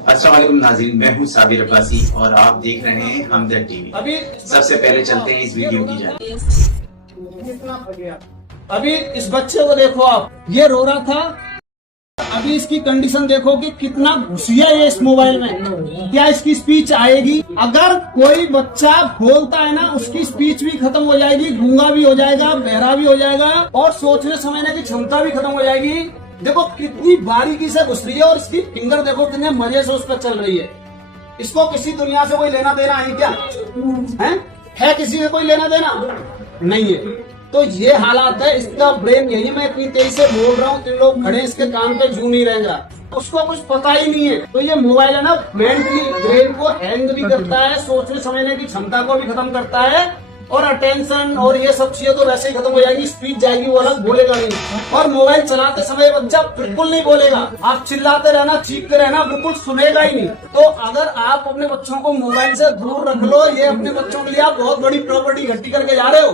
अस्सलाम वालेकुम नाज़रीन, मैं हूँ साबिर अब्बासी और आप देख रहे हैं हमदर्द टीवी। अभी सबसे पहले चलते हैं इस वीडियो की जाए। अभी इस बच्चे को देखो आप, ये रो रहा था। अभी इसकी कंडीशन देखो कि कितना घुसिया है इस मोबाइल में। क्या इसकी स्पीच आएगी? अगर कोई बच्चा बोलता है ना, उसकी स्पीच भी खत्म हो जाएगी, गूंगा भी हो जाएगा, बहरा भी हो जाएगा और सोचने समझने की क्षमता भी खत्म हो जाएगी। देखो कितनी बारीकी से घुस रही है और इसकी फिंगर देखो कितने मजे से उस पर चल रही है। इसको किसी दुनिया से कोई लेना देना है क्या? है किसी से कोई लेना देना? नहीं है। तो ये हालात है, इसका ब्रेन यही मैं इतनी तेजी से बोल रहा हूँ, तुम लोग खड़े इसके कान पे जू नहीं रहेगा, उसको कुछ पता ही नहीं है। तो ये मोबाइल है ना, मेंटली ब्रेन को हैंग भी करता है, सोचने समझने की क्षमता को भी खत्म करता है और अटेंशन और ये सब चीजें तो वैसे ही खत्म हो जाएगी। स्पीच जाएगी, वो अलग, बोलेगा नहीं। और मोबाइल चलाते समय बच्चा बिल्कुल नहीं बोलेगा, आप चिल्लाते रहना, चीखते रहना, बिल्कुल सुनेगा ही नहीं। तो अगर आप अपने बच्चों को मोबाइल से दूर रख लो, ये अपने बच्चों के लिए आप बहुत बड़ी प्रॉपर्टी इकट्ठी करके जा रहे हो।